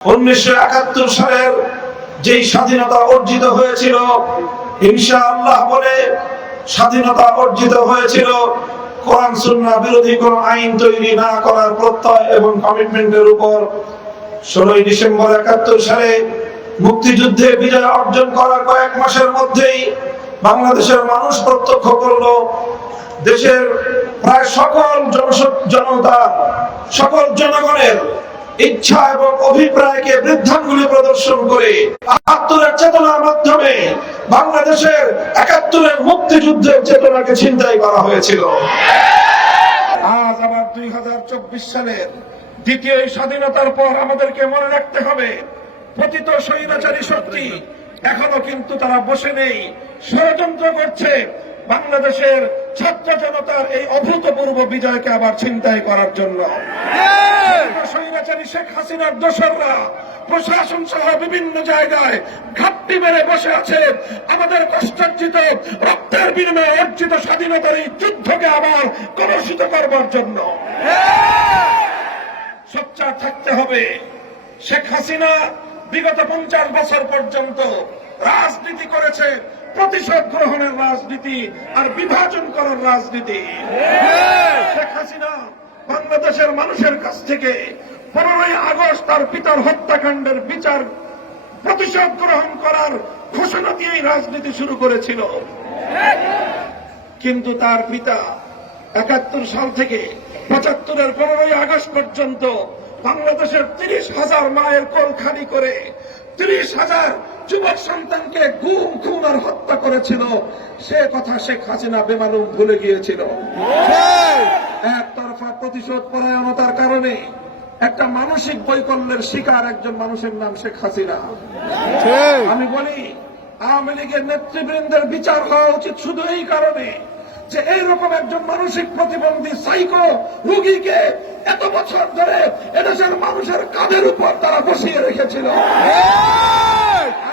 উনিশশো একাত্তর সালের যেই স্বাধীনতা অর্জিত হয়েছিল ইনশা আল্লাহ বলে স্বাধীনতা অর্জিত হয়েছিল, কোরআন, সুন্নাহ বিরোধী কোন আইন তৈরি না করার প্রত্যয় এবং কমিটমেন্টের উপর। ষোলোই ডিসেম্বর একাত্তর সালে মুক্তিযুদ্ধে বিজয় অর্জন করার কয়েক মাসের মধ্যেই বাংলাদেশের মানুষ প্রত্যক্ষ করল, দেশের প্রায় সকল জনতা, সকল জনগণের ইচ্ছা এবং অভিপ্রায়কে বৃদ্ধাঙ্গুলি প্রদর্শন করে একাত্তরের চেতনার মাধ্যমে বাংলাদেশের একাত্তরের মুক্তিযুদ্ধের চেতনাকে ছিনতাই করা হয়েছিল। আজ আবার দুই হাজার চব্বিশ সালের দ্বিতীয় স্বাধীনতার পর আমাদেরকে মনে রাখতে হবে পতিত স্বৈরাচারী শক্তি এখনও কিন্তু তারা বসে নেই। ষড়যন্ত্র করছে বাংলাদেশের ছাত্র জনতার এই অভূতপূর্ব বিজয়কে আবার ছিনতাই করার জন্য। স্বৈরাচারী শেখ হাসিনার দোসররা। প্রশাসন সহ বিভিন্ন জায়গায় মেরে বসে আছে। আমাদের কষ্টার্জিত রক্তের বিনিময়ে অর্জিত স্বাধীনতার এই যুদ্ধকে আবার কলুষিত করবার জন্য। সোচ্চার থাকতে হবে শেখ হাসিনা বিগত পঞ্চাশ বছর পর্যন্ত রাজনীতি করেছে প্রতিশোধ গ্রহণের রাজনীতি আর বিভাজন করার রাজনীতি। শেখ হাসিনা বাংলাদেশের মানুষের কাছ থেকে পনেরোই আগস্ট তার পিতার হত্যাকাণ্ডের বিচার প্রতিশোধ গ্রহণ করার ঘোষণা দিয়েই রাজনীতি শুরু করেছিল। কিন্তু তার পিতা একাত্তর সাল থেকে পঁচাত্তরের পনেরোই আগস্ট পর্যন্ত বাংলাদেশের তিরিশ হাজার মায়ের কোল খালি করে তিরিশ হাজার যুবক সন্তানকে গুম খুন আর হত্যা করেছিল। সে কথা শেখ হাসিনা বেমালুম ভুলে গিয়েছিল। একতরফা প্রতিশোধ পরায়ণতার কারণে একটা মানসিক বৈকল্যের শিকার একজন মানুষের নাম শেখ হাসিনা। আমি বলি, আওয়ামী লীগের নেতৃবৃন্দের বিচার হওয়া উচিত শুধু এই কারণে যে এইরকম একজন মানসিক প্রতিবন্ধী সাইকো রুগীকে এত বছর ধরে এদেশের মানুষের কাঁধের উপর তারা বসিয়ে রেখেছিল।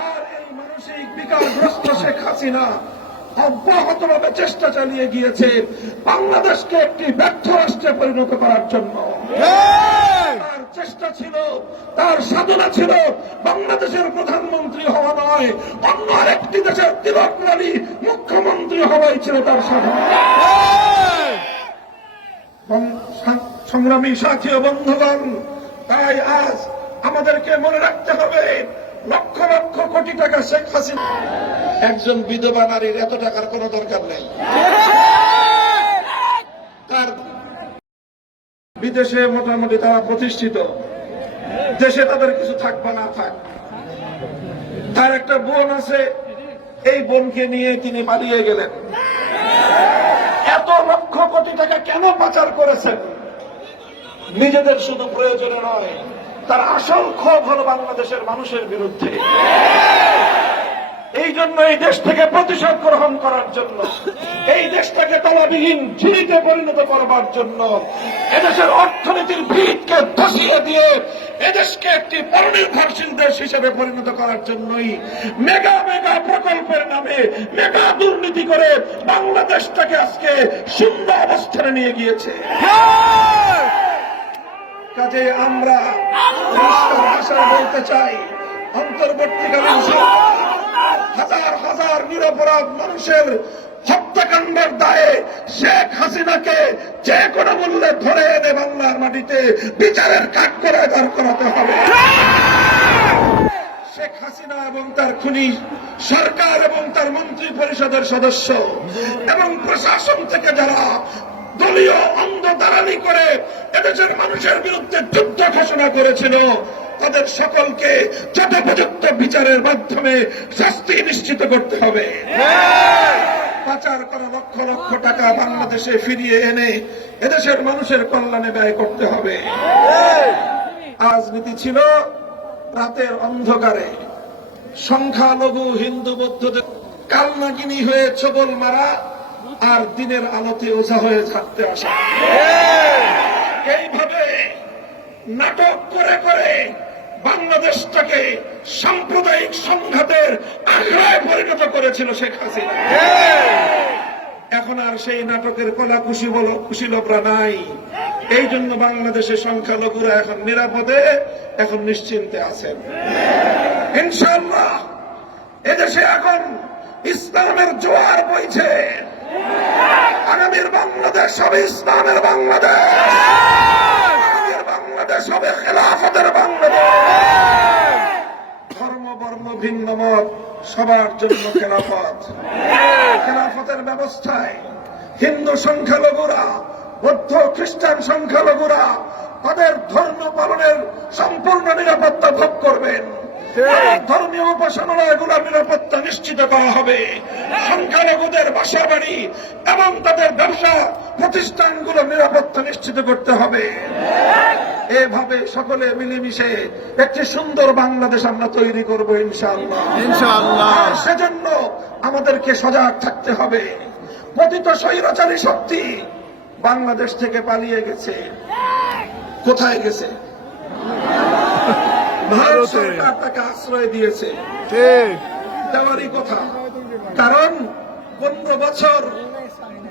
আর এই মানসিক বিকারগ্রস্ত শেখ হাসিনা অব্যাহতভাবে চেষ্টা চালিয়ে গিয়েছে বাংলাদেশকে একটি ব্যর্থ রাষ্ট্রে পরিণত করার জন্য। চেষ্টা ছিল, তার সাধনা ছিল, বাংলাদেশের প্রধানমন্ত্রী হওয়া নয়, অন্য আরেকটি দেশের তিলক রানী মুখ্যমন্ত্রী হওয়াই ছিল তার সাধনা। সংগ্রামী সাথী ও বন্ধুগণ, তাই আজ আমাদেরকে মনে রাখতে হবে, লক্ষ লক্ষ কোটি টাকা শেখ হাসিনা একজন বিধবা নারীর এত টাকার কোনো দরকার নেই তার বিদেশে মোটামুটি তারা প্রতিষ্ঠিত। দেশে তাদের কিছু থাকবে না, থাক। তার একটা বোন আছে, এই বোনকে নিয়ে তিনি পালিয়ে গেলেন। এত লক্ষ কোটি টাকা কেন পাচার করেছেন? নিজেদের শুধু প্রয়োজনে নয়, তার আসল ক্ষোভ হল বাংলাদেশের মানুষের বিরুদ্ধে। এই জন্য এই দেশ থেকে প্রতিশোধ গ্রহণ করার জন্য, এই দেশটাকে তলাবিহীন ঝিরিতে পরিণত করবার জন্য, এদেশের অর্থনীতির ভিতকে ধসিয়ে দিয়ে এদেশকে একটি পরনির্ভরশীল দেশ হিসেবে পরিণত করার জন্যই মেগা মেগা প্রকল্পের নামে মেগা দুর্নীতি করে বাংলাদেশটাকে আজকে শূন্য অবস্থানে নিয়ে গিয়েছে। কাজে আমরা ভাষায় বলতে চাই, অন্তর্বর্তীকালীন সরকার নিরপরাধ মানুষের হত্যাকাণ্ডের দায়ে শেখ হাসিনাকে যে কোনো মূল্যে ধরে এনে বাংলার মাটিতে বিচারের কাঠ করে দাঁড় করাতে হবে। শেখ হাসিনা এবং তার খুনি, সরকার এবং তার মন্ত্রী পরিষদের সদস্য এবং প্রশাসন থেকে যারা দলীয় অন্ধ দালালি করে এদেশের মানুষের বিরুদ্ধে যুদ্ধ ঘোষণা করেছিল তাদের সকলকে যথোপযুক্ত বিচারের মাধ্যমে শাস্তি নিশ্চিত করতে হবে। পাচার করা লক্ষ লক্ষ টাকা বাংলাদেশে ফিরিয়ে এনে এদেশের মানুষের কল্যাণে ব্যয় করতে হবে। ছিল রাতের অন্ধকারে। সংখ্যালঘু, হিন্দু, বৌদ্ধদের কালনাগিনী হয়ে ছবল মারা আর দিনের আলোতে ওঝা হয়ে থাকতে আসা। এইভাবে নাটক করে করে বাংলাদেশটাকে সাম্প্রদায়িক সংঘাতের আখড়ায় পরিণত করেছিল শেখ হাসিনা। এখন আর সেই নাটকের কলা খুশি বলো কুশীলবরা নাই। এই জন্য বাংলাদেশের সংখ্যালঘুরা এখন নিরাপদে এখন নিশ্চিন্তে আছেন। ইনশাল্লাহ এদেশে এখন ইসলামের জোয়ার বইছে। আগামীর বাংলাদেশ হবে ইসলামের বাংলাদেশ আগামীর বাংলাদেশ হবে খেলাফতের বাংলাদেশ ধর্ম বর্ণ সবার জন্য খেলাফত। খেলাফতের ব্যবস্থায় হিন্দু সংখ্যালঘুরা, বৌদ্ধ খ্রিস্টান সংখ্যালঘুরা তাদের ধর্ম পালনের সম্পূর্ণ নিরাপত্তা ভোগ করবেন। ধর্মীয় উপাসনালয়গুলোর নিরাপত্তা নিশ্চিত করা হবে। সংখ্যালঘুদের বাসা বাড়ি এবং তাদের ব্যবসা প্রতিষ্ঠানগুলো নিরাপত্তা নিশ্চিত করতে হবে। এভাবে সকলে মিলেমিশে একটি সুন্দর বাংলাদেশ আমরা তৈরি করব ইনশাআল্লাহ। ইনশাআল্লাহ। সেজন্য আমাদেরকে সজাগ থাকতে হবে। পতিত স্বৈরাচারী শক্তি বাংলাদেশ থেকে পালিয়ে গেছে। কোথায় গেছে? ভারত সরকার তাকে আশ্রয় দিয়েছে। দেওয়ারই কথা। কারণ পনেরো বছর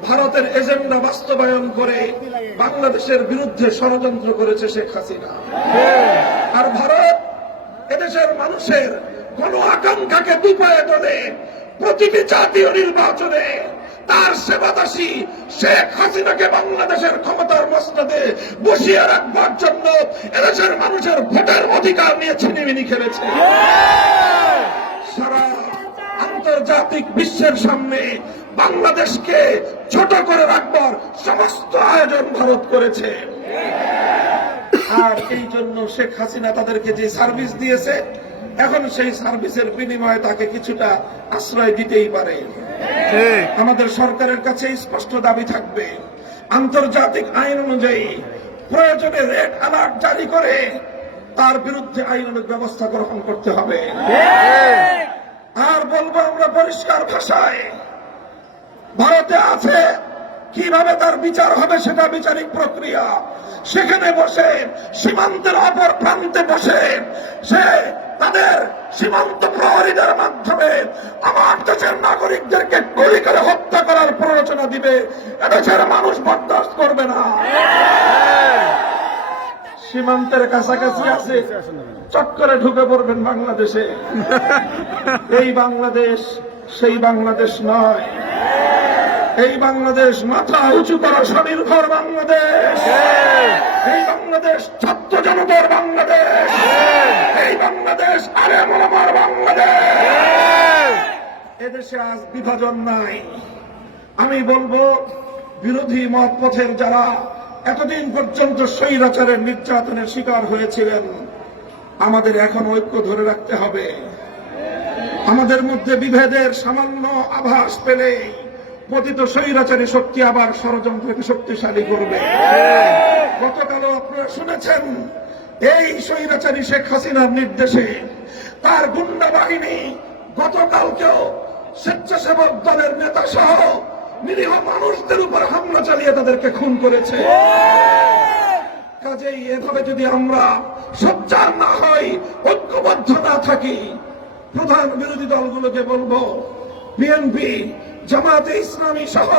ভারতের এজেন্ডা বাস্তবায়ন করে বাংলাদেশের বিরুদ্ধে ষড়যন্ত্র করেছে শেখ হাসিনা। আর ভারত এদেশের মানুষের কোন আকাঙ্ক্ষাকে দুপায়ে তোলে প্রতিটি জাতীয় নির্বাচনে তার সেবাদাসী শেখ হাসিনাকে বাংলাদেশের ক্ষমতার মস্তদে বসিয়ে রাখবার জন্য এদেশের মানুষের ভোটের অধিকার নিয়ে ছিনিমিনি খেলেছে। সারা আন্তর্জাতিক বিশ্বের সামনে বাংলাদেশকে ছোট করে রাখবার সমস্ত আয়োজন ভারত করেছে। আর এই জন্য শেখ হাসিনা তাদেরকে যে সার্ভিস দিয়েছে, এখন সেই সার্ভিসের বিনিময়ে তাকে কিছুটা আশ্রয় দিতেই পারে। আমাদের সরকারের কাছে স্পষ্ট দাবি থাকবে, আন্তর্জাতিক আইন অনুযায়ী প্রয়োজনে রেড অ্যালার্ট জারি করে তার বিরুদ্ধে আইনানুগ ব্যবস্থা গ্রহণ করতে হবে। আর বলব আমরা পরিষ্কার ভাষায়। ভারতে আছে, কীভাবে তার বিচার হবে সেটা বিচারিক প্রক্রিয়া। সেখানে বসে, সীমান্তের অপর প্রান্তে বসে, সে তাদের সীমান্ত প্রহরীদের মাধ্যমে আমার দেশের নাগরিকদেরকে গুলি করে হত্যা করার প্ররোচনা দিবে। এদেশের মানুষ বরদাস্ত করবে না। সীমান্তের কাছাকাছি আছে। চট করে ঢুকে পড়বেন বাংলাদেশে। এই বাংলাদেশ সেই বাংলাদেশ নয়। এই বাংলাদেশ মাথা উঁচু করা স্বনির্ভর বাংলাদেশ। এই বাংলাদেশ ছাত্র জনতার বাংলাদেশ। এই বাংলাদেশ আরে আমার বাংলাদেশ। এদেশে আজ বিভাজন নাই। আমি বলব, বিরোধী মত পথের যারা এতদিন পর্যন্ত স্বৈরাচারের নির্যাতনের শিকার হয়েছিলেন। আমাদের এখন ঐক্য ধরে রাখতে হবে। আমাদের মধ্যে বিভেদের সামান্য আভাস পেলে পতিত স্বৈরাচারী শক্তি আবার ষড়যন্ত্রকে শক্তিশালী করবে। গতকালও আপনারা শুনেছেন, এই স্বৈরাচারী শেখ হাসিনার নির্দেশে তার গুন্ডা বাহিনী গতকালকেও স্বেচ্ছাসেবক দলের নেতা সহ নিরীহ মানুষদের উপর হামলা চালিয়ে তাদেরকে খুন করেছে। কাজেই এভাবে যদি আমরা সজ্জার না হই ঐক্যবদ্ধ না থাকি, প্রধান বিরোধী দলগুলোকে বলব, বিএনপি জামাতে ইসলামী সহ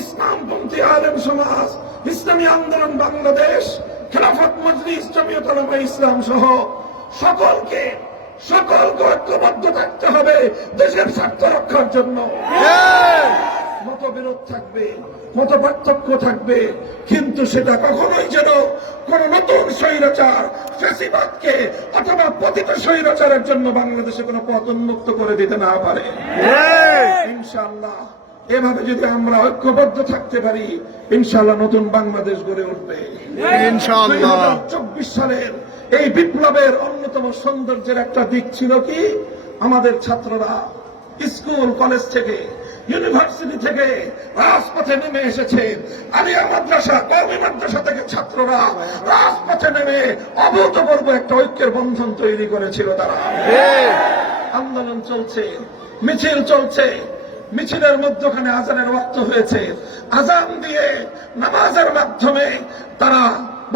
ইসলামপন্থী আলেম সমাজ, ইসলামী আন্দোলন বাংলাদেশ, খেলাফত মজলিস, জমিয়ত উলামা ইসলাম সহ সকলকে সকলকে ঐক্যবদ্ধ থাকতে হবে দেশের স্বার্থ রক্ষার জন্য। মতবিরোধ থাকবে মত পার্থক্য থাকবে কিন্তু সেটা কখনোই যেন কোন নতুন স্বৈরাচার ফেসিবাদকে অথবা পতিত স্বৈরাচারের জন্য বাংলাদেশে কোনো পথ উন্মুক্ত করে দিতে না পারে। ইনশাআল্লাহ এভাবে যদি আমরা ঐক্যবদ্ধ থাকতে পারি ইনশাআল্লাহ নতুন বাংলাদেশ গড়ে উঠবে। চব্বিশ সালের এই বিপ্লবের অন্যতম সৌন্দর্যের একটা দিক ছিল কি? আমাদের ছাত্ররা স্কুল কলেজ থেকে ইউনিভার্সিটি থেকে রাজপথে নেমে এসেছে আলিয়া মাদ্রাসা কৌমি মাদ্রাসা থেকে ছাত্ররা রাজপথে নেমে অভূতপূর্ব একটা ঐক্যের বন্ধন তৈরি করেছিল তারা। আন্দোলন চলছে, মিছিল চলছে, মিছিলের মধ্যখানে আজানের ওয়াক্ত হয়েছে। আজান দিয়ে নামাজের মাধ্যমে তারা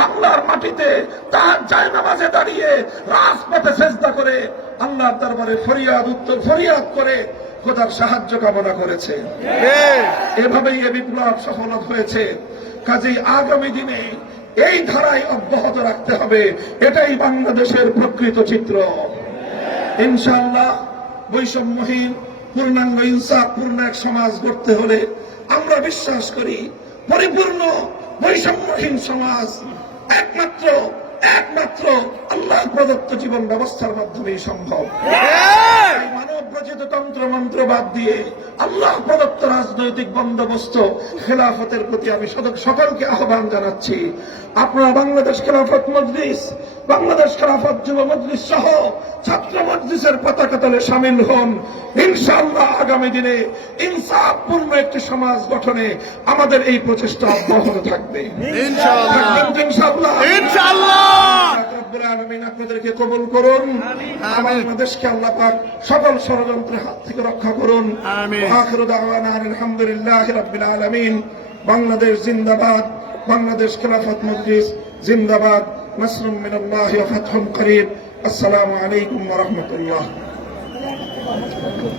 বাংলার মাটিতে তার যায় নামাজে দাঁড়িয়ে রাজপথে চেষ্টা করে আল্লাহর দরবারে ফরিয়াদ উত্তর, ফরিয়াদ করে খোদার সাহায্য কামনা করেছে। এভাবেই এ বিপ্লব সফল হয়েছে। কাজেই আগামী দিনে এই ধারায় অব্যাহত রাখতে হবে। এটাই বাংলাদেশের প্রকৃত চিত্র। ইনশাল্লাহ বৈষম্যহীন পূর্ণাঙ্গ ইনসাফ পূর্ণ এক সমাজ গড়তে হলে আমরা বিশ্বাস করি পরিপূর্ণ বৈষম্যহীন সমাজ একমাত্র একমাত্র আল্লাহ প্রদত্ত জীবন ব্যবস্থার মাধ্যমেই সম্ভব। এই মানব রচিত তন্ত্র মন্ত্র বাদ দিয়ে আল্লাহ প্রদত্ত রাজনৈতিক বন্দোবস্ত খেলাফতের প্রতি আমি সকলকে আহ্বান জানাচ্ছি। আপনারা বাংলাদেশ খেলাফত মজলিস বাংলাদেশ খেলাফত যুব মজলিস সহ ছাত্র মজলিসের পতাকা তলে সামিল হন। ইনশাআল্লাহ আগামী দিনে ইনসাফপূর্ণ একটি সমাজ গঠনে আমাদের এই প্রচেষ্টা অব্যাহত থাকবে। ইনশাআল্লাহ। ইনশাআল্লাহ। আলামিন আপনাদেরকে কবুল করুন। বাংলাদেশকে আল্লাহ পাক সকল ষড়যন্ত্রের হাত থেকে রক্ষা করুন। আমিন। আলহামদুলিল্লাহ রাব্বিল আলামিন। বাংলাদেশ জিন্দাবাদ বাংলাদেশ খেলাফত মজলিস জিন্দাবাদ। নাসরুম মিনাল্লাহি ওয়া ফাতহুম করিব। আসসালামু আলাইকুম ওয়া রাহমাতুল্লাহ।